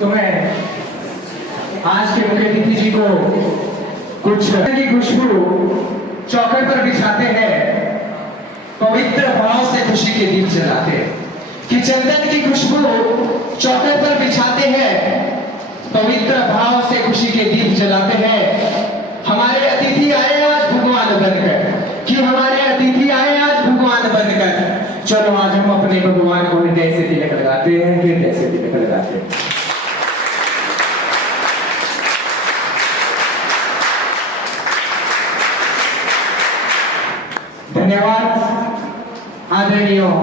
तो मैं आज के मुख्य अतिथि जी को कुछ की खुशबू चौखट पर बिछाते हैं, पवित्र भाव से खुशी के दीप जलाते हैं। कि चंदन की खुशबू चौखट पर बिछाते हैं, पवित्र भाव से खुशी के दीप जलाते हैं। हमारे अतिथि आए आज भगवान बनकर, कि हमारे अतिथि आए आज भगवान बनकर। चलो आज हम अपने भगवान को हृदय से तिलक लगाते हैं, हृदय से तिलक लगाते हैं। धन्यवाद आदरणीयों।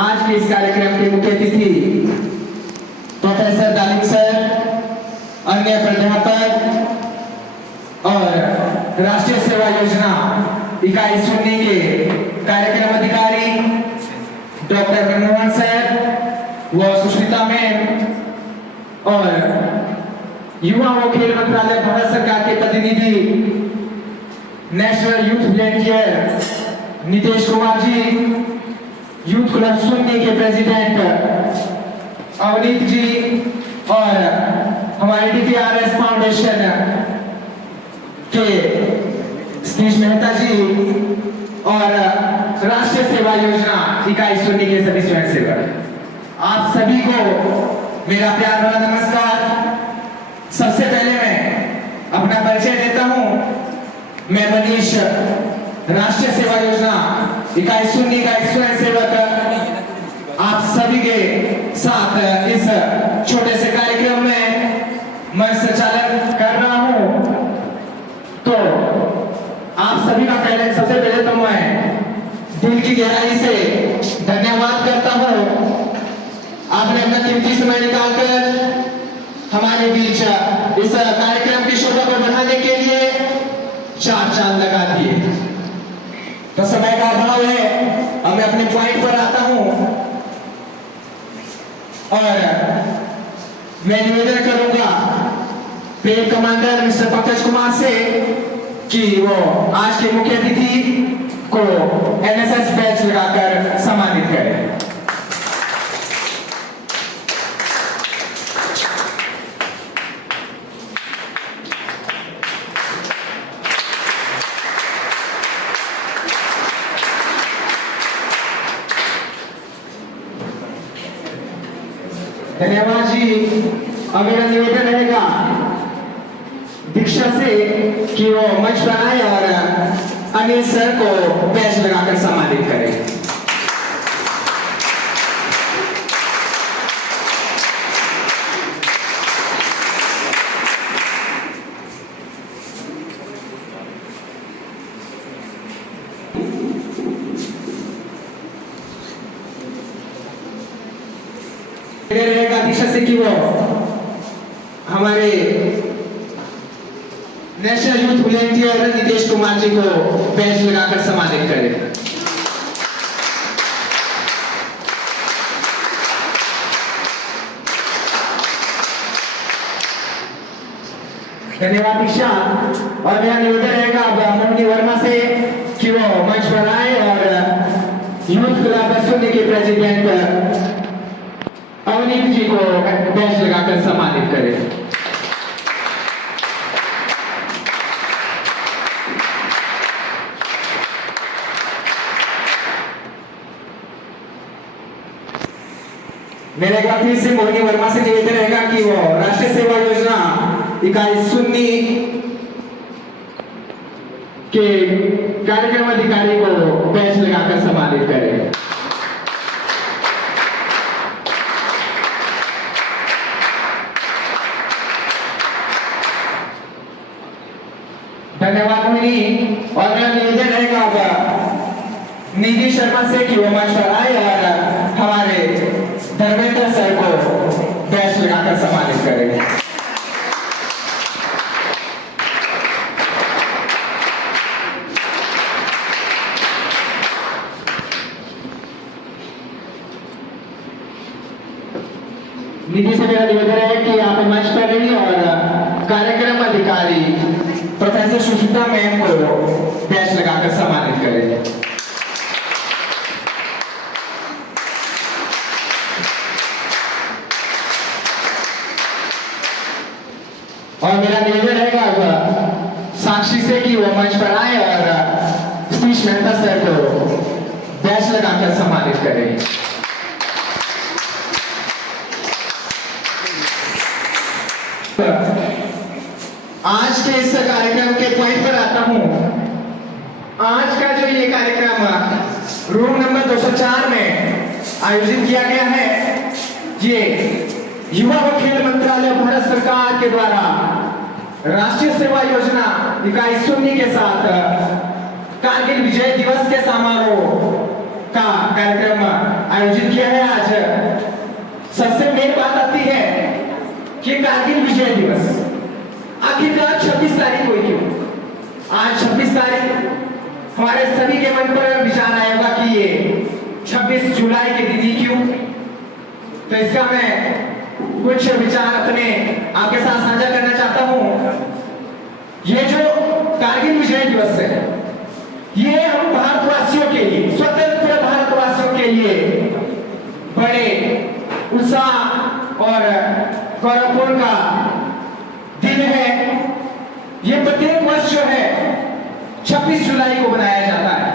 आज के इस कार्यक्रम के मुख्य अतिथि प्रोफेसर दालिक सर, अन्य प्राध्यापक और राष्ट्रीय सेवा योजना इकाई सुन्नी के कार्यक्रम अधिकारी डॉक्टर मनमोहन सर व सुष्मिता मैम और युवा व खेल मंत्रालय भारत सरकार के प्रतिनिधि national youth volunteer Nitesh Kumar ji, youth club Sunni के प्रेसिडेंट अवनीत जी और हमारे डीपीआरएस फाउंडेशन के सतीश मेहता जी और राष्ट्रीय सेवा योजना इकाई सुन्नी के सभी स्वयंसेवक, आप सभी को मेरा प्यार भरा नमस्कार। सबसे पहले मैं अपना परिचय देता हूं। मैं मनीष, राष्ट्रीय सेवा योजना इकाई सुन्नी का एक स्वयंसेवक, आप सभी के साथ इस छोटे से कार्यक्रम में मैं संचालन कर रहा हूं। तो आप सभी का सबसे पहले तो मैं दिल की गहराई से धन्यवाद करता हूं। आपने अपना कीमती समय निकालकर हमारे बीच इस कार्यक्रम की शोभा को बढ़ाने के लिए चार चांद लगा दिए। तो समय का अभाव है, अब मैं अपने पॉइंट पर आता हूं और मैं निवेदन करूंगा paid commander mister Pankaj Kumar से कि वो आज के मुख्य अतिथि को एनएसएस बैच लगाकर सम्मानित करें। धन्यवाद जी। अब मेरा निवेदन रहेगा दीक्षा से कि वो मंच पर आए और अनिल सर को बैच लगाकर सम्मानित करें। रहेगा दिशा से कि वो हमारे national youth volunteer Nitesh Kumar ji को बैच लगाकर सम्मानित करें। धन्यवाद दीक्षा। और मेरा निवेदन रहेगा अब मोहिनी वर्मा से कि वो मंच पर आए और यूथ क्लब सुन्नी के प्रेसिडेंट अवनीत जी को बैच लगाकर सम्मानित करें। मेरे फिर से मोहिनी वर्मा से निवेदन रहेगा कि वो राष्ट्रीय सेवा योजना इकाई सुन्नी के कार्यक्रम अधिकारी को बैच लगाकर सम्मानित करें। धन्यवाद मोहिनी। और मेरा निवेदन रहेगा अब निधि शर्मा से कि वो मंच पर आए और हमारे धर्मेंद्र सर को बैच लगाकर सम्मानित करें। निधि से मेरा निवेदन है कि आप मंच पर रहिए और कार्यक्रम अधिकारी प्रोफेसर सुष्मिता मैम को बैच लगाकर सम्मानित करें। और मेरा निवेदन रहेगा साक्षी से कि वो मंच पर आए और सतीश मेहता सर को बैच लगाकर सम्मानित करें। आज के इस कार्यक्रम के पॉइंट पर आता हूं। आज का जो ये कार्यक्रम रूम नंबर 204 में आयोजित किया गया है, ये युवा व खेल मंत्रालय भारत सरकार के द्वारा राष्ट्रीय सेवा योजना इकाई 0 के साथ कारगिल विजय दिवस के समारोह का कार्यक्रम आयोजित किया है। आज सबसे मेन बात आती है कि कारगिल विजय दिवस आखिरकार 26 तारीख को क्यों? आज 26 तारीख हमारे सभी के मन पर विचार आएगा कि ये 26 जुलाई के दिन ही क्यों? तो इसका मैं कुछ विचार अपने आपके साथ साझा करना चाहता हूं। ये जो कारगिल विजय दिवस है, ये हम भारतवासियों के लिए, स्वतंत्र भारतवासियों के लिए बड़े उत्साह और गौरवपूर्ण का दिन है। ये प्रत्येक वर्ष जो है 26 जुलाई को मनाया जाता है।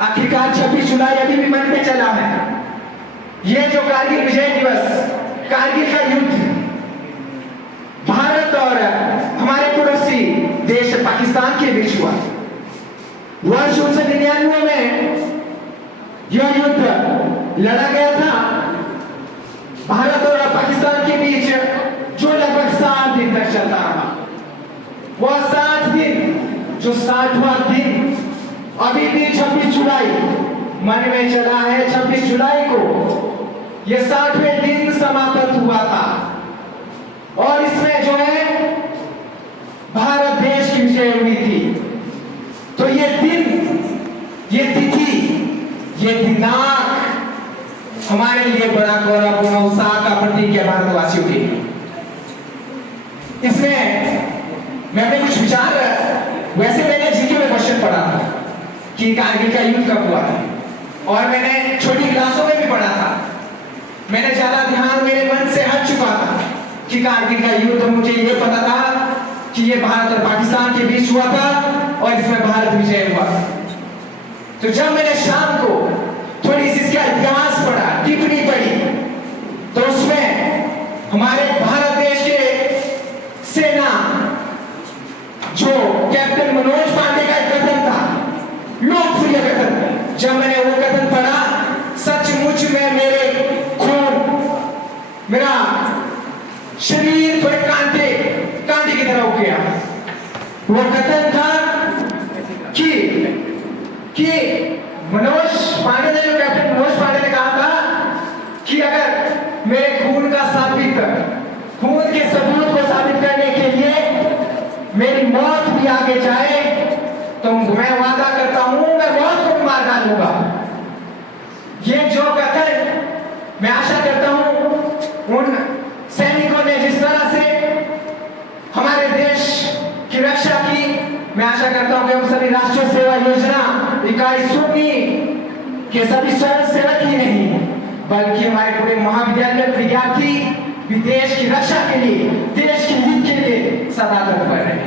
आखिरकार 26 जुलाई अभी भी मन में चला है। ये जो कारगिल विजय दिवस, कारगिल का युद्ध भारत और हमारे पड़ोसी देश पाकिस्तान के बीच हुआ। वर्ष 1999 में यह युद्ध लड़ा गया था भारत और पाकिस्तान के बीच, जो लगभग 7 दिन तक चलता रहा। वह 7 दिन, जो 60वां दिन अभी भी 26 जुलाई मन में चला है। 26 जुलाई को यह 60वें दिन समाप्त हुआ था और इसमें जो है भारत देश की विजय हुई थी। तो ये दिन, ये तिथि, ये दिनांक हमारे लिए बड़ा गौरवपूर्ण उत्साह का प्रतीक है भारतवासियों के लिए। इसमें मैं अपने कुछ विचार, वैसे मैंने जीके में क्वेश्चन पढ़ा था कि कारगिल का युद्ध कब हुआ था, और मैंने छोटी क्लासों में भी पढ़ा था। मैंने ज्यादा ध्यान मेरे मन से हट चुका था कि कारगिल का युद्ध, मुझे ये पता था कि ये भारत और पाकिस्तान के बीच हुआ था और इसमें भारत विजय हुआ। तो जब मैंने शाम को थोड़ी सी इसका इतिहास पढ़ा, टिप्पणी पढ़ी, तो उसमें हमारे भारत देश के सेना जो कैप्टन मनोज पांडे का एक कथन था, लोकप्रिय कथन, जब मैंने वो कथन पढ़ा, सचमुच में मेरे खून, मेरा शरीर थोड़े कांटे की तरह हो गया। वो कथन था कि मनोज पांडे ने, जो कैप्टन मनोज पांडे ने कहा था कि अगर मेरे खून के सबूत को साबित करने के लिए मेरी मौत भी आगे जाए तो मैं वादा करता हूं मैं मौत को भी मार डालूंगा। ये जो कथन, मैं आशा करता हूं उन सैनिकों ने जिस तरह से हमारे देश की रक्षा की, मैं आशा करता हूं कि हम सभी राष्ट्रीय सेवा योजना इकाई 0 के सभी स्वयं सेवक ही नहीं, बल्कि हमारे पूरे महाविद्यालय विद्यार्थी भी देश की रक्षा के लिए, देश के हित के लिए सदा तत्पर रहे।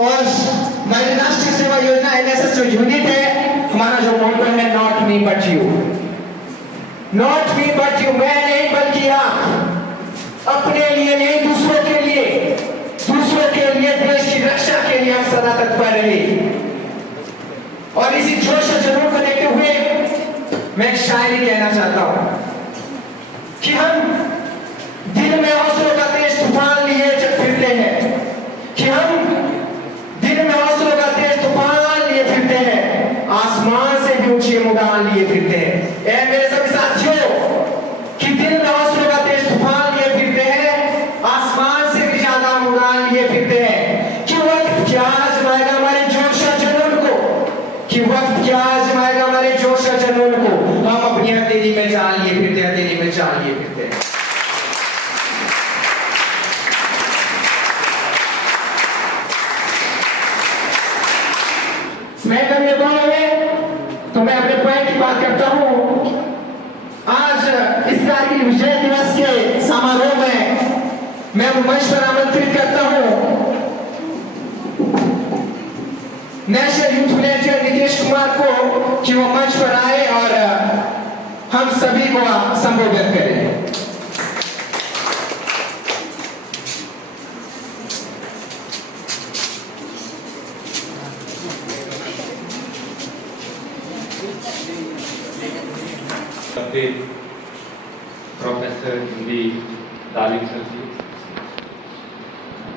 और हमारी राष्ट्रीय सेवा योजना एनएसएस जो यूनिट है, हमारा जो मोटो है not me but you, not me but you, मैं नहीं बल्कि आप, अपने लिए नहीं दूसरों के लिए, देश की रक्षा के लिए हम सदा तत्पर रहे। और इसी जोश और जुनून को देखते हुए मैं एक शायरी कहना चाहता हूं कि हम दिल में हौसलों का तेज तूफान लिए जब फिरते हैं, कि हम दिल में हौसलों का तेज तूफान लिए फिरते हैं, आसमान से भी ऊंची उड़ान लिए फिरते हैं। ऐ मेरे सभी साथियों, कि दिल में हौसलों का तेज तूफान लिए फिरते हैं, आसमान से भी ज्यादा उड़ान लिए फिरते हैं। कि वक्त क्या आजमाएगा हमारे जोश और जुनून को, कि वक्त क्या आजमाएगा हमारे जोश और जुनून को, हम अपनी हथेली में जान लिए फिरते हैं, हथेली में जान लिए फिरते हैं। मैं करने कौन है मैं अपने पॉइंट की बात करता हूं। आज इस कारगिल विजय दिवस के समारोह में मैं मंच पर आमंत्रित करता हूं national youth manager Nitish Kumar को कि वो मंच पर आए और हम सभी को संबोधित करें। Professor Hindi Talim sir ji,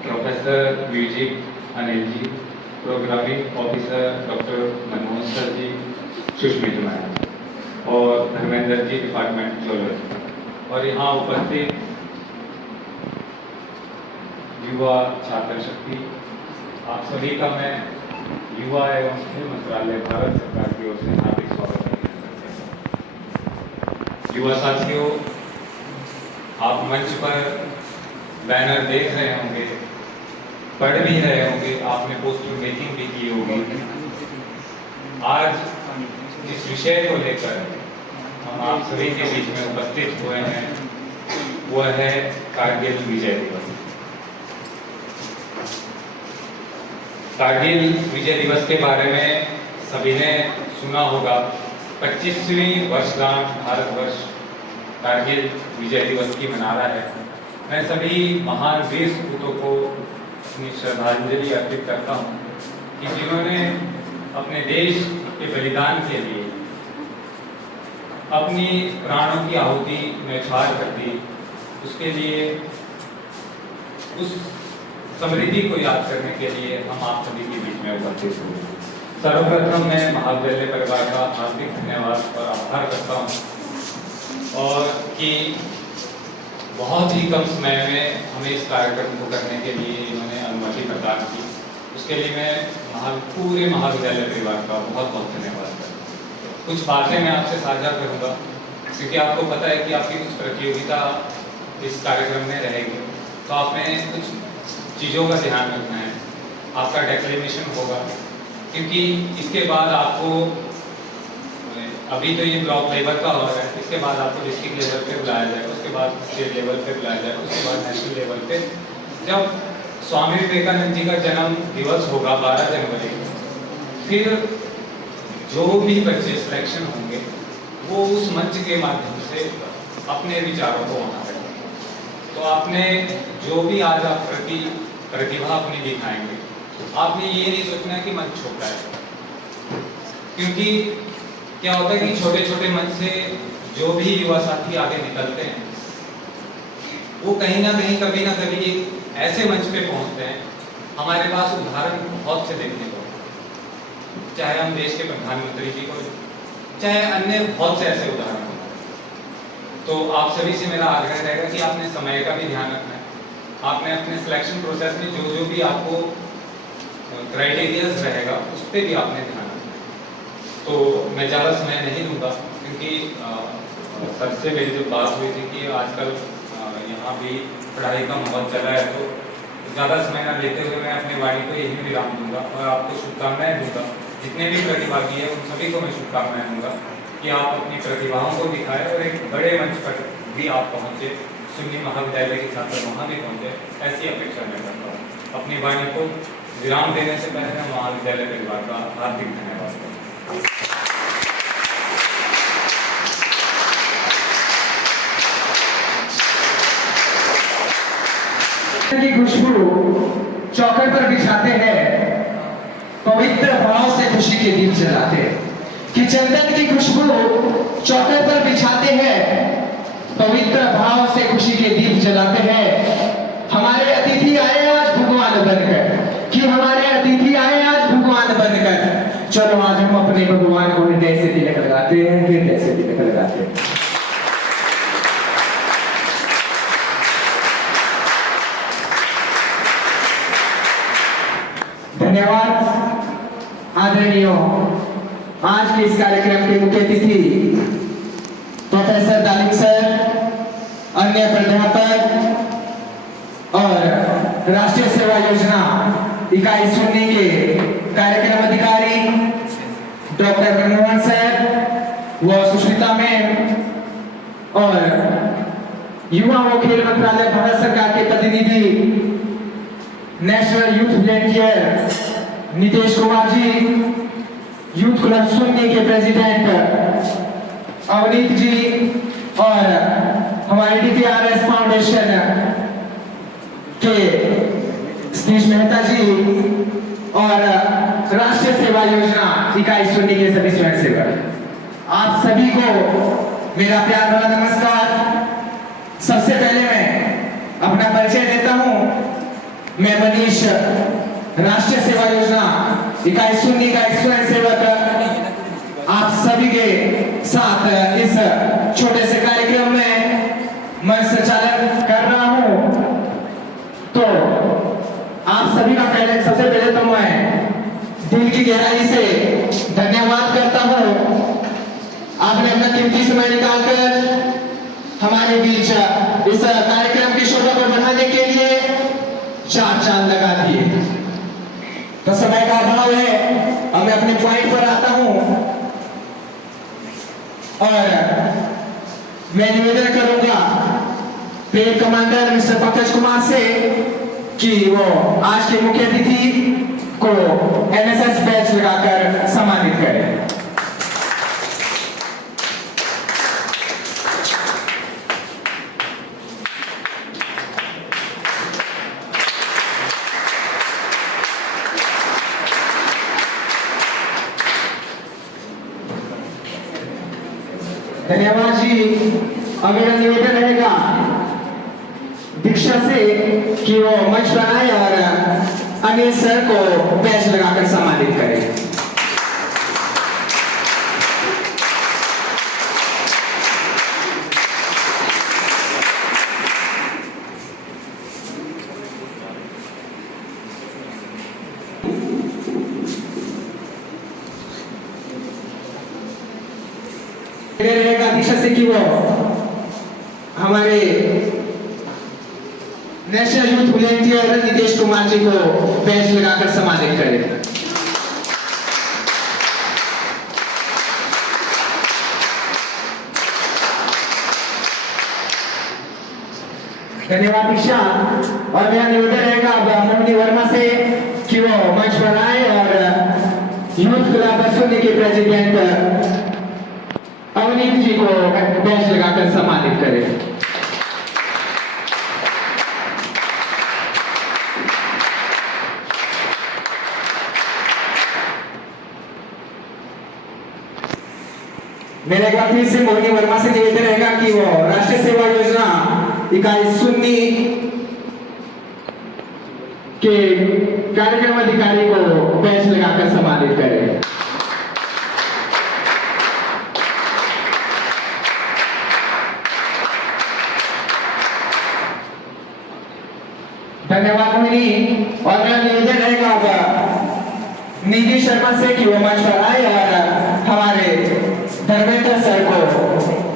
professor music Anil ji, programming officer doctor Manmohan sir ji, Sushmit ma'am और धर्मेंद्र जी डिपार्टमेंट जोलॉजी, और यहाँ उपस्थित युवा छात्र शक्ति, आप सभी का मैं युवा एवं खेल मंत्रालय भारत सरकार की ओर से हार्दिक स्वागत करता हूं। युवा साथियों, आप मंच पर बैनर देख रहे होंगे, पढ़ भी रहे होंगे, आपने पोस्टर मेकिंग भी की होगी। आज जिस विषय को लेकर हम आप सभी के बीच में उपस्थित हुए हैं वह है कारगिल विजय दिवस। कारगिल विजय दिवस के बारे में सभी ने सुना होगा। 25वीं वर्षगांठ भारतवर्ष कारगिल विजय दिवस की मना रहा है। मैं सभी महान वीर सपूतों को अपनी श्रद्धांजलि अर्पित करता हूं कि जिन्होंने अपने देश के बलिदान के लिए अपनी प्राणों की आहुति न्यौछावर कर दी। उसके लिए उस समृद्धि को याद करने के लिए हम आप सभी के बीच में उपस्थित हुए। सर्वप्रथम मैं महाविद्यालय परिवार का हार्दिक धन्यवाद और आभार करता हूँ और कि बहुत ही कम समय में हमें इस कार्यक्रम को करने के लिए इन्होंने अनुमति प्रदान की। उसके लिए मैं पूरे महाविद्यालय परिवार का बहुत बहुत धन्यवाद करता हूँ। कुछ बातें मैं आपसे साझा करूँगा क्योंकि आपको पता है कि आपकी कुछ प्रतियोगिता इस कार्यक्रम में रहेगी, तो आपने कुछ चीज़ों का ध्यान रखना है। आपका डेक्लेमेशन होगा क्योंकि इसके बाद आपको, अभी तो ये ब्लॉक लेवल का हो रहा है, इसके बाद आपको डिस्ट्रिक्ट लेवल पे बुलाया जाएगा, उसके बाद स्टेट लेवल पे बुलाया जाएगा, उसके बाद नेशनल लेवल पे। जब स्वामी विवेकानंद जी का जन्म दिवस होगा 12 जनवरी, फिर जो भी बच्चे सिलेक्शन होंगे वो उस मंच के माध्यम से अपने विचारों को वहाँ रखेंगे। तो आपने जो भी आज आप प्रतिभा अपनी दिखाएंगे, आपने ये नहीं सोचना कि मंच छोटा है, क्योंकि क्या होता है कि छोटे छोटे मंच से जो भी युवा साथी आगे निकलते हैं वो कहीं ना कहीं कभी ना कभी एक ऐसे मंच पे पहुंचते हैं। हमारे पास उदाहरण बहुत से देखने को, चाहे हम देश के प्रधानमंत्री जी को, चाहे अन्य बहुत से ऐसे उदाहरण हो। तो आप सभी से मेरा आग्रह रहेगा कि आपने समय का भी ध्यान रखना है। आपने अपने सिलेक्शन प्रोसेस में जो जो भी आपको क्राइटेरियाज रहेगा उस पर भी आपने ध्यान रखना है। तो मैं ज़्यादा समय नहीं दूंगा क्योंकि सर से मेरी जो बात हुई थी कि आजकल यहाँ भी पढ़ाई का माहौल चला है, तो ज़्यादा समय न लेते हुए मैं अपनी वाणी को यही विराम दूंगा और आपको शुभकामनाएं दूंगा। जितने भी प्रतिभागी हैं उन सभी को मैं शुभकामनाएं दूंगा कि आप अपनी प्रतिभाओं को दिखाएं और एक बड़े मंच पर भी आप पहुँचे, सुन्नी महाविद्यालय के छात्र वहाँ भी पहुँचे, ऐसी अपेक्षा मैं करता हूँ। अपनी वाणी को विराम देने से पहले मैं महाविद्यालय परिवार का हार्दिक धन्यवाद करता हूँ। की खुशबू चौखट पर बिछाते हैं, पवित्र भाव से खुशी के दीप जलाते हैं। कि चंदन की खुशबू चौखट पर बिछाते हैं, पवित्र भाव से खुशी के दीप जलाते हैं। हमारे अतिथि आए आज भगवान बनकर, कि हमारे अतिथि आए आज भगवान बनकर। चलो आज हम अपने भगवान को हृदय से तिलक लगाते हैं, हृदय से तिलक लगाते हैं। धन्यवाद आदरणीय। आज के इस कार्यक्रम के मुख्य अतिथि प्रोफेसर दालिम सर, अन्य प्राध्यापक और राष्ट्रीय सेवा योजना इकाई सुन्नी के कार्यक्रम अधिकारी डॉक्टर मनमोहन सर, व सुष्मिता मैम और युवा व खेल मंत्रालय भारत सरकार के प्रतिनिधि national youth volunteer Nitesh Kumar ji, youth club Sunni के प्रेसिडेंट अवनीत जी और हमारे डीपीआरएस फाउंडेशन के सतीश मेहता जी और राष्ट्रीय सेवा योजना इकाई सुन्नी के सभी स्वयंसेवक, आप सभी को मेरा प्यार भरा नमस्कार। सबसे पहले मैं अपना परिचय देता हूं। मैं मनीष, राष्ट्रीय सेवा योजना इकाई सुन्नी का एक स्वयंसेवक आप सभी के साथ इस छोटे से कार्यक्रम में मैं संचालन कर रहा हूं। तो आप सभी का सबसे पहले तो मैं दिल की गहराई से धन्यवाद करता हूं। आपने अपना कीमती समय निकालकर हमारे बीच इस कार्यक्रम की शोभा को बढ़ाने के लिए चार चांद लगा दिए। तो समय का अभाव है, अब मैं अपने पॉइंट पर आता हूं और मैं निवेदन करूंगा paid commander mister Pankaj Kumar से कि वो आज के मुख्य अतिथि को एनएसएस बैच लगाकर सम्मानित करें। धन्यवाद जी। अब मेरा निवेदन रहेगा दीक्षा से कि वो मंच पर आए और अनिल सर को बैच लगाकर सम्मानित करें। रहेगा दीक्षा से कि वो हमारे national youth volunteer Nitesh Kumar ji को बैच लगाकर सम्मानित करें। धन्यवाद दीक्षा। और मेरा निवेदन रहेगा अब मोहिनी वर्मा से कि वो मंच पर आए और यूथ क्लब सुन्नी के प्रेसिडेंट अवनीत जी को बैच लगाकर सम्मानित करें। मेरे एक बार फिर से मोहिनी वर्मा से निवेदन रहेगा कि वो राष्ट्रीय सेवा योजना इकाई सुन्नी के कार्यक्रम अधिकारी को बैच लगाकर सम्मानित करें। धन्यवाद मोहिनी। और मेरा निवेदन रहेगा अब निधि शर्मा से कि वो मंच पर आए और हमारे धर्मेंद्र सर को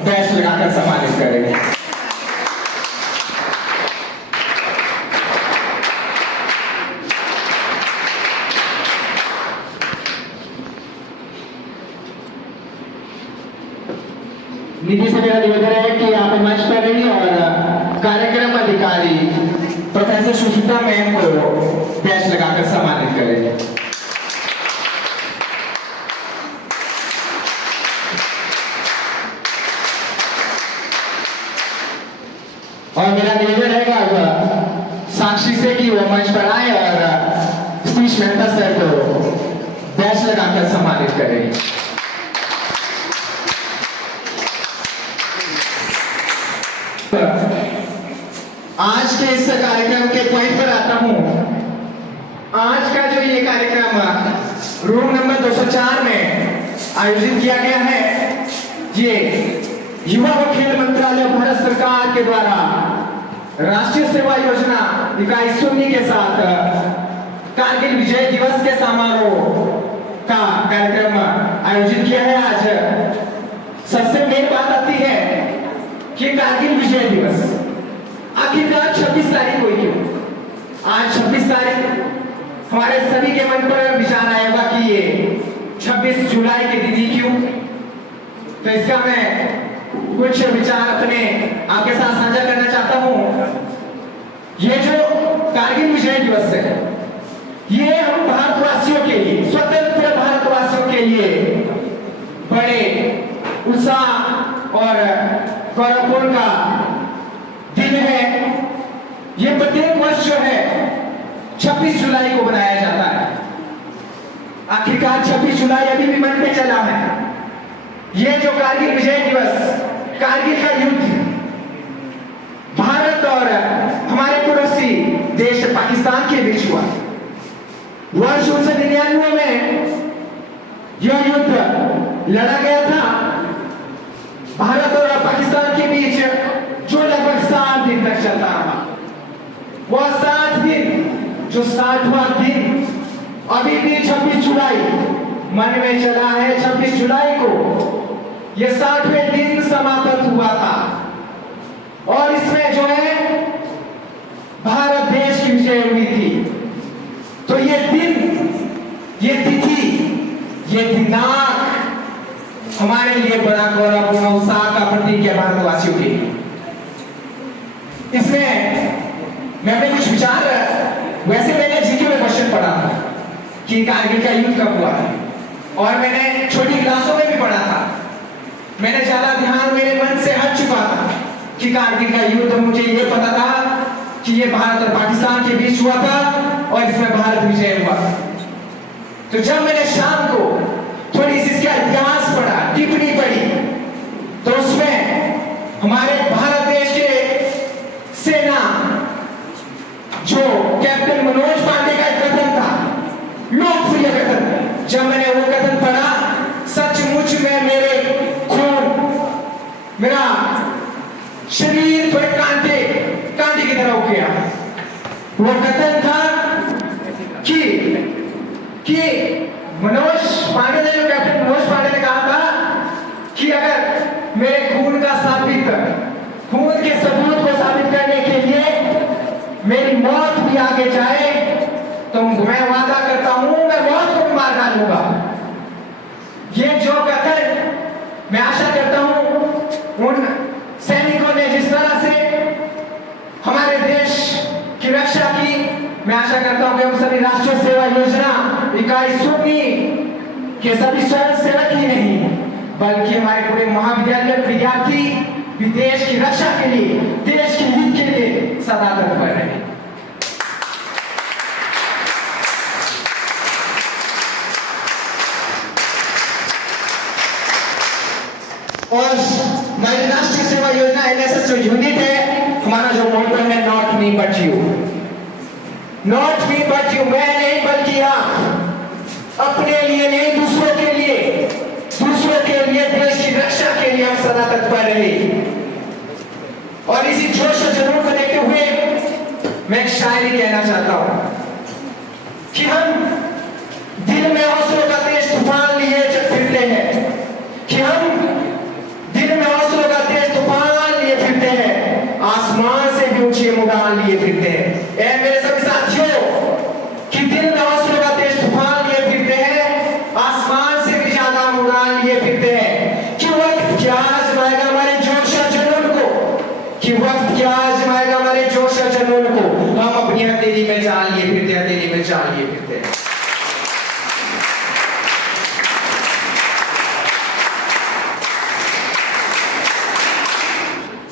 बैच लगाकर सम्मानित करेंगे। निधि से मेरा निवेदन है कि आप मंच पर रहिए और कार्यक्रम अधिकारी प्रोफेसर सुष्मिता मैम को बैच लगाकर सम्मानित करें। और मेरा निवेदन रहेगा साक्षी से कि वो मंच पर आए और सतीश मेहता सर को बैच लगाकर सम्मानित करें। आज के इस कार्यक्रम के पॉइंट पर आता हूं। आज का जो ये कार्यक्रम रूम नंबर 204 में आयोजित किया गया है, ये युवा व खेल मंत्रालय भारत सरकार के द्वारा राष्ट्रीय सेवा योजना इकाई सुन्नी के साथ कारगिल विजय दिवस के समारोह का कार्यक्रम आयोजित किया है। आज सबसे मेन बात आती है कि कारगिल विजय दिवस आखिरकार 26 तारीख को क्यों? आज 26 तारीख हमारे सभी के मन पर विचार आएगा कि ये 26 जुलाई के दिन ही क्यों? तो इसका मैं कुछ विचार अपने आपके साथ साझा करना चाहता हूं। ये जो कारगिल विजय दिवस है, ये हम भारतवासियों के लिए, स्वतंत्र भारतवासियों के लिए बड़े उत्साह और गौरवपूर्ण का दिन है। ये प्रत्येक वर्ष जो है 26 जुलाई को बनाया जाता है। आखिरकार 26 जुलाई अभी भी मन में चला है। ये जो कारगिल विजय दिवस, कारगिल का युद्ध भारत और हमारे पड़ोसी देश पाकिस्तान के बीच हुआ। वर्ष 1999 में यह युद्ध लड़ा गया था भारत और पाकिस्तान के बीच, जो लगभग 7 दिन तक चलता रहा। वह 7 दिन, जो 60वां दिन अभी भी 26 जुलाई मन में चला है। 26 जुलाई को यह 60वें दिन समाप्त हुआ था और इसमें जो है भारत देश की विजय हुई थी। तो ये दिन, ये तिथि, ये दिनांक हमारे लिए बड़ा गौरवपूर्ण उत्साह का प्रतीक है भारतवासियों के लिए। इसमें मैं अपने कुछ विचार, वैसे मैंने जीके में क्वेश्चन पढ़ा था कि कारगिल का युद्ध कब हुआ था, और मैंने छोटी क्लासों में भी पढ़ा था। मैंने ज्यादा ध्यान मेरे मन से हट चुका था कि कारगिल का युद्ध, मुझे ये पता था कि ये भारत और पाकिस्तान के बीच हुआ था और इसमें भारत विजय हुआ। तो जब मैंने शाम को थोड़ी सी इसका इतिहास पढ़ा, टिप्पणी पढ़ी, तो उसमें हमारे भारत देश के सेना जो कैप्टन मनोज पांडे का एक कथन था, लोकप्रिय कथन, जब मैंने वो कथन पढ़ा, सचमुच में मेरे खून, मेरा शरीर थोड़े कांटे की तरह हो गया। वो कथन था कि मनोज पांडे ने, जो कैप्टन मनोज पांडे ने कहा था कि अगर मेरे खून के सबूत को साबित करने के लिए मेरी मौत भी आगे जाए तो मैं वादा करता हूं मैं मौत को भी मार डालूंगा। ये जो कथन, मैं आशा करता हूं उन सैनिकों ने जिस तरह से हमारे देश की रक्षा की, मैं आशा करता हूं कि हम सभी राष्ट्रीय सेवा योजना इकाई सुन्नी के सभी स्वयं सेवक ही नहीं, बल्कि हमारे पूरे महाविद्यालय विद्यार्थी भी देश की रक्षा के लिए, देश के हित के लिए सदा तत्पर रहे। और हमारी राष्ट्रीय सेवा योजना एनएसएस जो यूनिट है, हमारा जो मोटो है, not me but you. Not me but you, मैं नहीं बल्कि आप। अपने लिए नहीं, दूसरों के लिए, देश की रक्षा के लिए हम सदा तत्पर रहे। और इसी जोश और जुनून को देखते हुए मैं एक शायरी कहना चाहता हूं कि हम दिल में हौसलों का तेज तूफान लिए फिरते हैं, कि हम दिल में हौसलों का तेज तूफान लिए फिरते हैं, आसमान से भी ऊंची उड़ान लिए फिरते हैं। ऐ मेरे सभी साथियों, कि दिल में हौसलों का तेज तूफान लिए फिरते हैं, आसमान से भी ज्यादा उड़ान लिए फिरते हैं। कि वक्त क्या आजमाएगा हमारे जोश और जुनून को, कि वक्त क्या आजमाएगा हमारे जोश और जुनून को। हम अपनी हथेली में जान लिए फिरते हैं, हथेली में जान लिए फिरते हैं।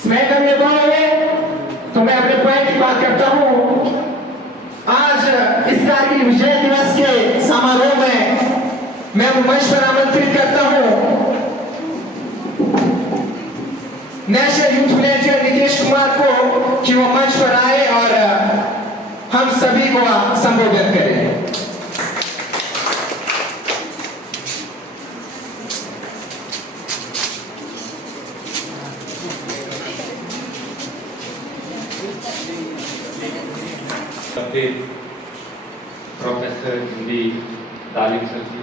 मैं कभी बोलोगे तो मैं अपने पॉइंट की बात करता हूं। आज इस कारगिल विजय दिवस के समारोह में मैं मंच पर आमंत्रित करता हूं national youth volunteer Nitish Kumar को कि वो मंच पर आए और हम सभी को संबोधित करें। Professor Hindi Talim sir ji,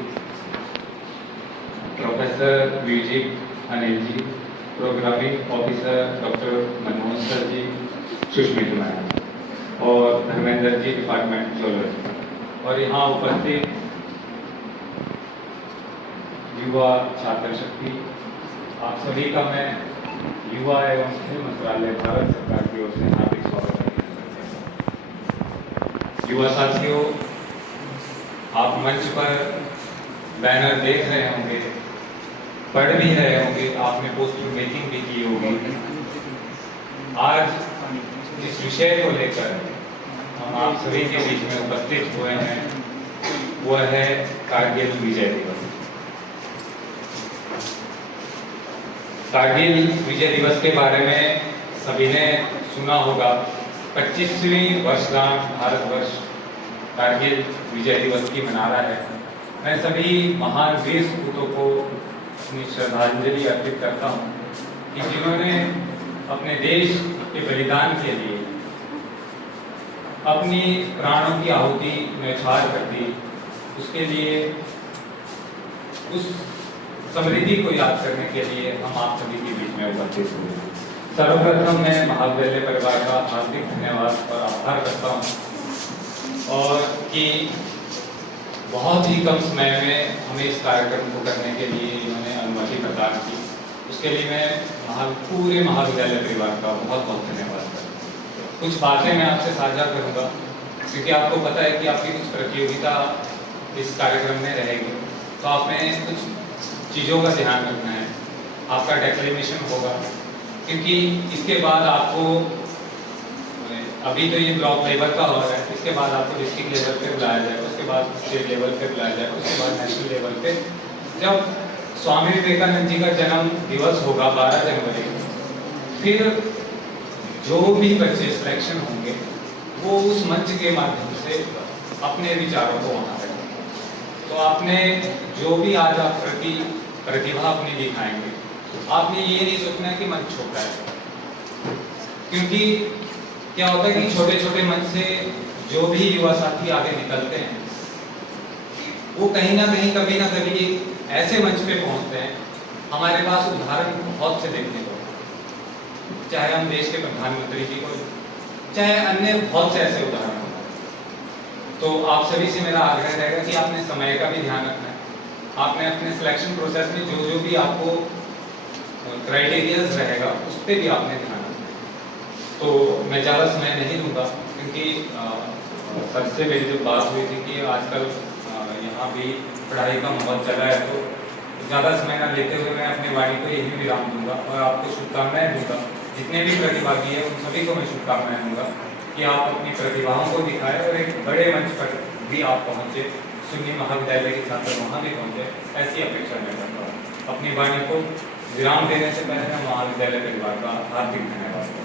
professor music Anil ji, programming officer doctor Manmohan sir ji, Sushmit ma'am और धर्मेंद्र जी डिपार्टमेंट जोलॉजी, और यहाँ उपस्थित युवा छात्र शक्ति आप सभी का मैं युवा एवं खेल मंत्रालय भारत सरकार की ओर से हार्दिक स्वागत करता हूं। युवा साथियों, आप मंच पर बैनर देख रहे होंगे, पढ़ भी रहे होंगे, आपने पोस्टर मेकिंग भी की होगी। आज जिस विषय को लेकर हम आप सभी के बीच में उपस्थित हुए हैं वह है कारगिल विजय दिवस। कारगिल विजय दिवस के बारे में सभी ने सुना होगा। 25वीं वर्षगांठ भारतवर्ष कारगिल विजय दिवस की मना रहा है। मैं सभी महान वीर सपूतों को अपनी श्रद्धांजलि अर्पित करता हूं कि जिन्होंने अपने देश के बलिदान के लिए अपनी प्राणों की आहुति न्यौछावर कर दी। उसके लिए उस समृद्धि को याद करने के लिए हम आप सभी के बीच में उपस्थित हुए। सर्वप्रथम मैं महाविद्यालय परिवार का हार्दिक धन्यवाद और आभार करता हूँ और कि बहुत ही कम समय में हमें इस कार्यक्रम को करने के लिए इन्होंने अनुमति प्रदान की। उसके लिए मैं पूरे महाविद्यालय परिवार का बहुत बहुत धन्यवाद करता हूँ। कुछ बातें मैं आपसे साझा करूँगा क्योंकि आपको पता है कि आपकी कुछ प्रतियोगिता इस कार्यक्रम में रहेगी, तो आपने कुछ चीज़ों का ध्यान रखना है। आपका डेक्लेमेशन होगा क्योंकि इसके बाद आपको, अभी तो ये ब्लॉक लेवल का हो रहा है, इसके बाद आपको डिस्ट्रिक्ट लेवल पे बुलाया जाएगा, उसके बाद स्टेट लेवल पे बुलाया जाएगा, उसके बाद नेशनल लेवल पे। जब स्वामी विवेकानंद जी का जन्म दिवस होगा 12 जनवरी, फिर जो भी बच्चे सिलेक्शन होंगे वो उस मंच के माध्यम से अपने विचारों को वहाँ रखेंगे। तो आपने जो भी आज आप प्रतिभा अपनी दिखाएंगे, आपने ये नहीं सोचना है कि मंच छोटा है, क्योंकि क्या होता है कि छोटे छोटे मंच से जो भी युवा साथी आगे निकलते हैं वो कहीं ना कहीं कभी ना कभी ऐसे मंच पे पहुंचते हैं। हमारे पास उदाहरण बहुत से देखने को, चाहे हम देश के प्रधानमंत्री जी को, चाहे अन्य बहुत से ऐसे उदाहरण हो। तो आप सभी से मेरा आग्रह रहेगा कि आपने समय का भी ध्यान रखना है। आपने अपने सिलेक्शन प्रोसेस में जो जो भी आपको क्राइटेरियाज रहेगा उस पर भी आपने ध्यान रखना है। तो मैं ज़्यादा समय नहीं दूंगा क्योंकि सर से मेरी जो बात हुई थी कि आजकल यहाँ भी पढ़ाई का माहौल चल रहा है, तो ज़्यादा समय न लेते हुए मैं अपनी वाणी को यही विराम दूंगा और आपको शुभकामनाएं दूंगा। जितने भी प्रतिभागी हैं उन सभी को मैं शुभकामनाएं दूंगा कि आप अपनी प्रतिभाओं को दिखाएं और एक बड़े मंच पर भी आप पहुँचे, सुन्नी महाविद्यालय के छात्र वहाँ भी पहुँचे, ऐसी अपेक्षा मैं करता हूँ। अपनी वाणी को विराम देने से पहले मैं महाविद्यालय परिवार का हार्दिक धन्यवाद।